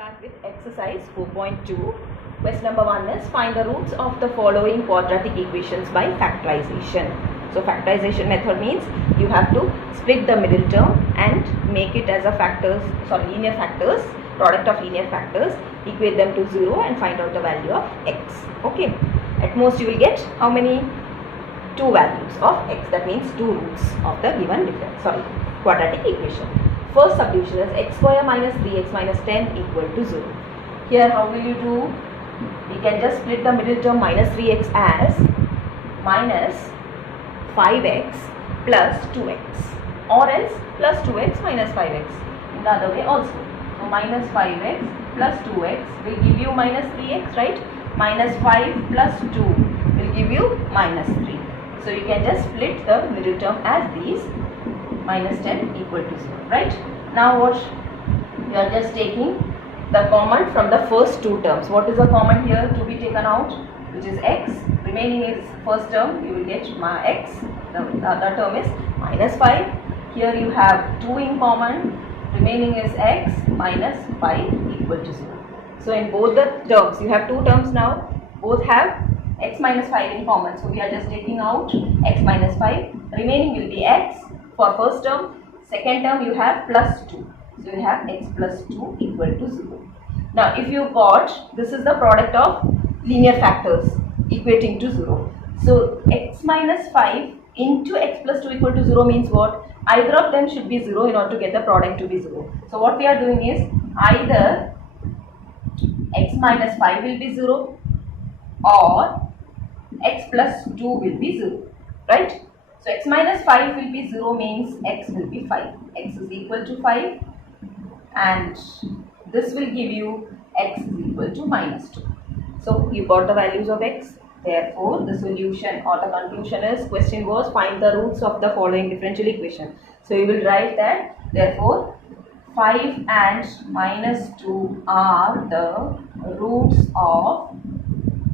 start with exercise 4.2. Question number 1 is find the roots of the following quadratic equations by factorization. So factorization method means you have to split the middle term and make it as a linear factors, product of linear factors, equate them to 0 and find out the value of x. Okay. At most you will get how many? 2 values of x. That means 2 roots of the given quadratic equation. First subdivision is x square minus 3x minus 10 equal to 0. Here how will you do? We can just split the middle term minus 3x as minus 5x plus 2x, or else plus 2x minus 5x in the other way also. So minus 5x plus 2x will give you minus 3x, right? Minus 5 plus 2 will give you minus 3. So you can just split the middle term as these, minus 10 equal to 0, right? Now what? You are just taking the common from the first 2 terms. What is the common here to be taken out? Which is x. Remaining is first term, you will get x. The other term is minus 5. Here you have 2 in common. Remaining is x minus 5 equal to 0. So in both the terms, you have 2 terms now. Both have x minus 5 in common. So we are just taking out x minus 5. Remaining will be x for first term. Second term you have plus 2. So you have x plus 2 equal to 0. Now if you got, this is the product of linear factors equating to 0. So x minus 5 into x plus 2 equal to 0 means what? Either of them should be 0 in order to get the product to be 0. So what we are doing is either x minus 5 will be 0 or x plus 2 will be 0, right? So x minus 5 will be 0 means x will be 5. X is equal to 5 and this will give you x is equal to minus 2. So you got the values of x. Therefore the solution or the conclusion is, question was find the roots of the following differential equation. So you will write that therefore 5 and minus 2 are the roots of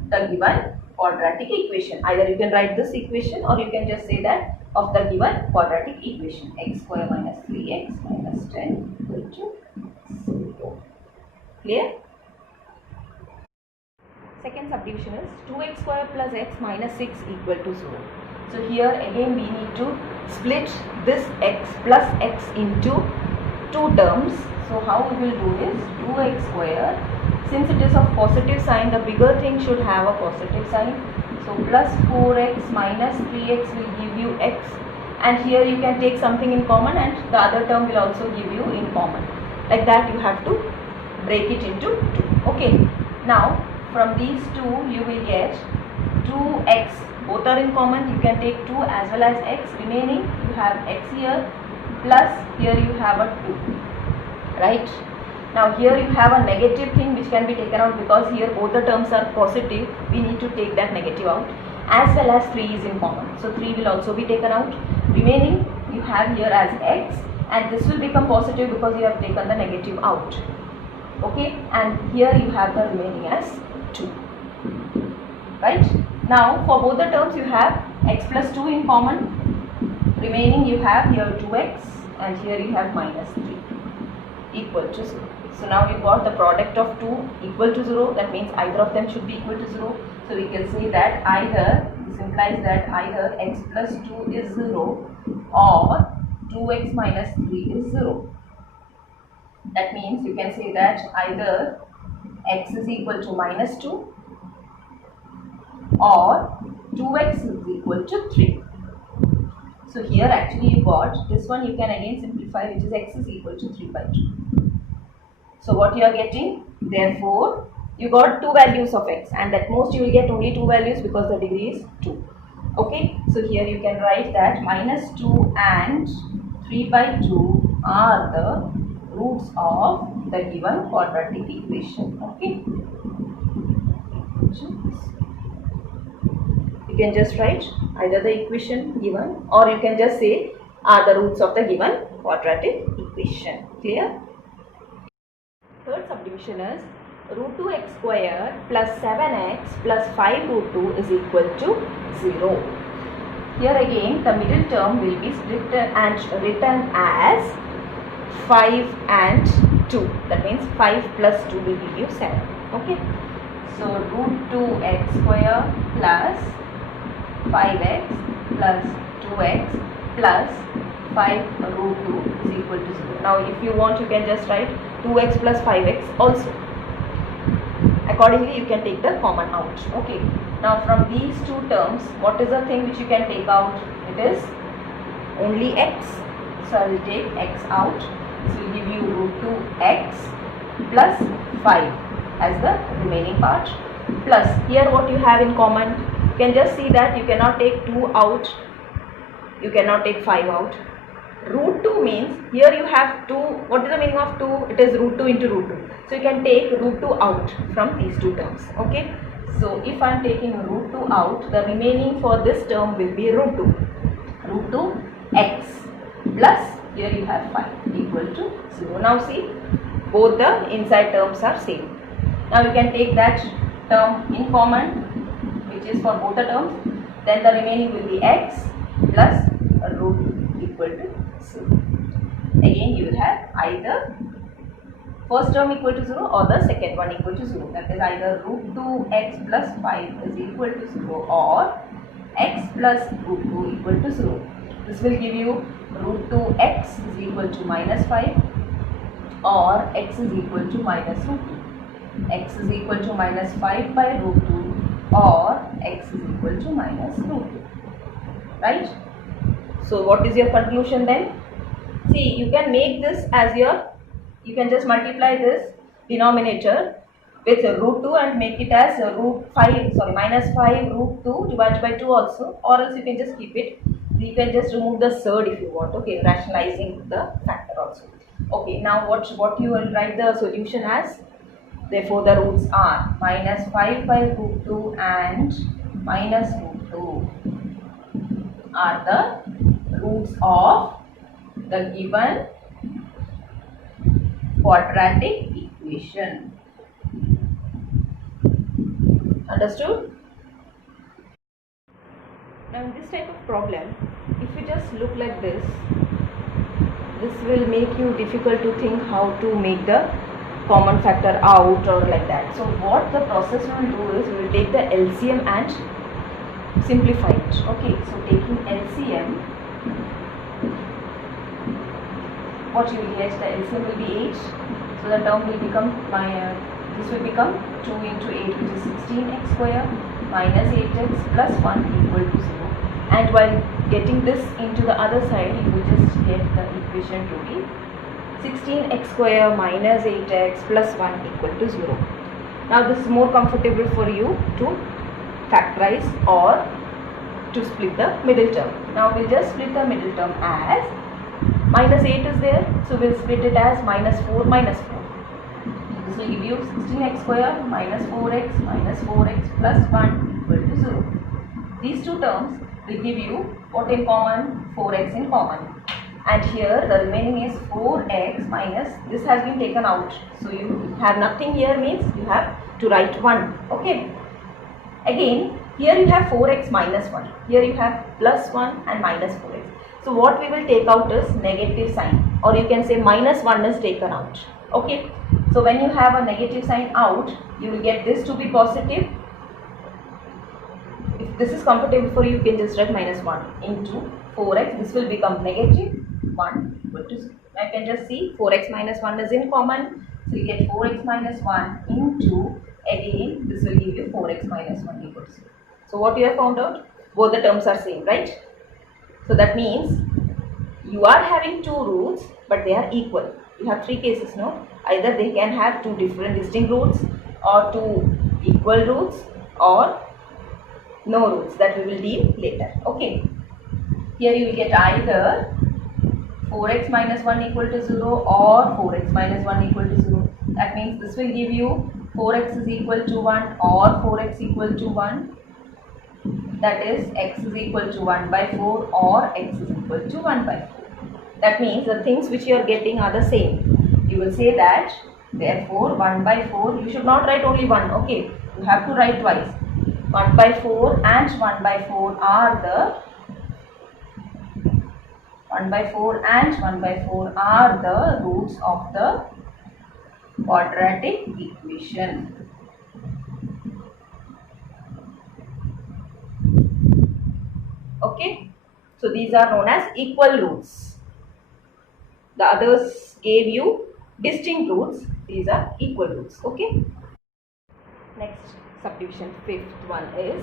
the given quadratic equation. Either you can write this equation or you can just say that of the given quadratic equation, x square minus 3x minus 10 equal to 0. Clear? Second subdivision is 2x square plus x minus 6 equal to 0. So here again we need to split this x plus x into 2 terms. So how we will do is 2x square. Since it is of positive sign, the bigger thing should have a positive sign. So plus 4x minus 3x will give you x, and here you can take something in common and the other term will also give you in common. Like that you have to break it into 2. Okay. Now from these 2 you will get 2x. Both are in common. You can take 2 as well as x. Remaining you have x here plus here you have a 2, right? Now here you have a negative thing which can be taken out because here both the terms are positive. We need to take that negative out, as well as 3 is in common. So 3 will also be taken out. Remaining you have here as x, and this will become positive because you have taken the negative out. Okay, and here you have the remaining as 2. Right? Now for both the terms you have x plus 2 in common. Remaining you have here 2x and here you have minus 3 equal to 0. So now you got the product of 2 equal to 0. That means either of them should be equal to 0. So we can say that either, this implies that either x plus 2 is 0 or 2x minus 3 is 0. That means you can say that either x is equal to minus 2 or 2x is equal to 3. So here actually you got this one, you can again simplify, which is x is equal to 3 by 2. So what you are getting, therefore you got 2 values of x, and at most you will get only 2 values because the degree is 2. Okay, so here you can write that minus 2 and 3 by 2 are the roots of the given quadratic equation. Okay, you can just write either the equation given or you can just say are the roots of the given quadratic equation. Clear? Third subdivision is root 2x square plus 7x plus 5 root 2 is equal to 0. Here again the middle term will be split and written as 5 and 2. That means 5 plus 2 will give you 7. Okay. So root 2x square plus 5x plus 2x plus 5 root 2 is equal to 0. Now if you want, you can just write 2x plus 5x also. Accordingly, you can take the common out. Okay. Now from these two terms, what is the thing which you can take out? It is only x. So I will take x out. This will give you root 2x plus 5 as the remaining part. Plus here what you have in common, you can just see that you cannot take 2 out. You cannot take 5 out. Root 2 means here you have 2. What is the meaning of 2? It is root 2 into root 2. So you can take root 2 out from these two terms. Okay. So if I am taking root 2 out, the remaining for this term will be root 2. Root 2 x plus here you have 5 equal to 0. Now see, both the inside terms are same. Now you can take that term in common, which is for both the terms. Then the remaining will be x plus root 2 equal to 0. Again you will have either first term equal to 0 or the second one equal to 0. That is either root 2x plus 5 is equal to 0 or x plus root 2 equal to 0. This will give you root 2x is equal to minus 5 or x is equal to minus root 2. X is equal to minus 5 by root 2 or x is equal to minus root 2. Right? So what is your conclusion then? See, you can make this as your, you can just multiply this denominator with root 2 and make it as minus 5 root 2 divided by 2 also, or else you can just keep it. You can just remove the third if you want. Okay, rationalizing the factor also. Okay, now what you will write the solution as? Therefore the roots are minus 5 by root 2 and minus root 2 are the roots of the given quadratic equation. Understood? Now in this type of problem, if you just look like this will make you difficult to think how to make the common factor out or like that. So what the process we will do is, we will take the LCM and simplify it. Okay, so taking LCM, what you will get, the LCM will be 8. So the term will become, this will become 2 into 8, which is 16x square minus 8x plus 1 equal to 0. And while getting this into the other side, you will just get the equation to be 16x square minus 8x plus 1 equal to 0. Now this is more comfortable for you to factorize or to split the middle term. Now we'll just split the middle term as minus 8 is there, so we'll split it as minus 4 minus 4. This will give you 16x square minus 4x plus 1 equal to 0. These two terms will give you what in common? 4x in common. And here the remaining is 4x minus, this has been taken out. So you have nothing here, means you have to write 1. Okay. Again, here you have 4x minus 1. Here you have plus 1 and minus 4x. So what we will take out is negative sign, or you can say minus 1 is taken out. Okay. So when you have a negative sign out, you will get this to be positive. If this is comfortable for you, you can just write minus 1 into 4x. This will become negative 1 equal to 0. I can just see 4x minus 1 is in common. So you get 4x minus 1 into, again this will give you 4x minus 1 equal to 0. So what you have found out? Both the terms are same, right? So that means you are having two roots, but they are equal. You have three cases, no? Either they can have two different distinct roots, or two equal roots, or no roots. That we will deal later. Okay. Here you will get either 4x minus 1 equal to 0 or 4x minus 1 equal to 0. That means this will give you 4x is equal to 1 or 4x equal to 1. That is x is equal to 1 by 4 or x is equal to 1 by 4. That means the things which you are getting are the same. You will say that therefore 1 by 4, you should not write only 1. Okay, you have to write twice. 1 by 4 and 1 by 4 are the 1 by 4 and 1 by 4 are the roots of the quadratic equation. Okay, so these are known as equal roots. The others gave you distinct roots. These are equal roots. Okay. Next subdivision, fifth one is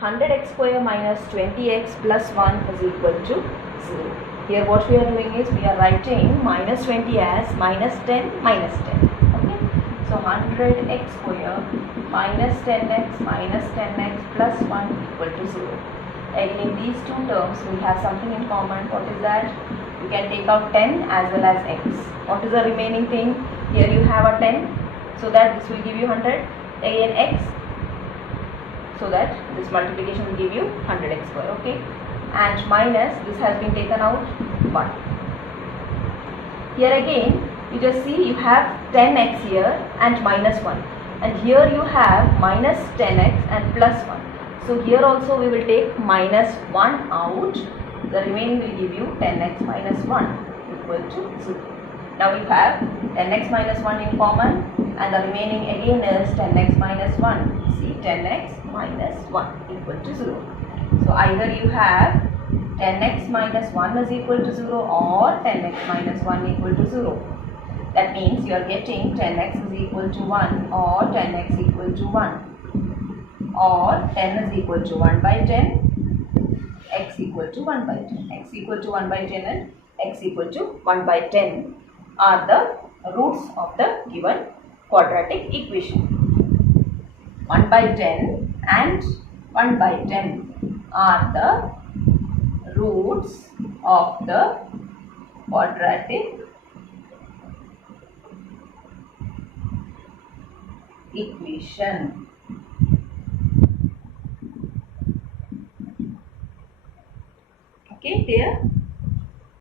100x square minus 20x plus 1 is equal to 0. Here what we are doing is we are writing minus 20 as minus 10 minus 10. Okay. So 100x square minus 10x minus 10x plus 1 equal to 0. And in these two terms we have something in common. What is that? We can take out 10 as well as x. What is the remaining thing? Here you have a 10, so that this will give you 100. Again x, so that this multiplication will give you 100x square. Okay, and minus, this has been taken out 1. Here again you just see you have 10x here and minus 1, and here you have minus 10x and plus 1. So here also we will take minus 1 out. The remaining will give you 10x minus 1 equal to 0. Now we have 10x minus 1 in common, and the remaining again is 10x minus 1. See, 10x minus 1 equal to 0. So either you have 10x minus 1 is equal to 0 or 10x minus 1 equal to 0. That means you are getting 10x is equal to 1 or 10x equal to 1, or 10 is equal to 1 by 10, x equal to 1 by 10. X equal to 1 by 10 and x equal to 1 by 10 are the roots of the given quadratic equation. 1 by 10 and 1 by 10 are the roots of the quadratic equation. Okay, here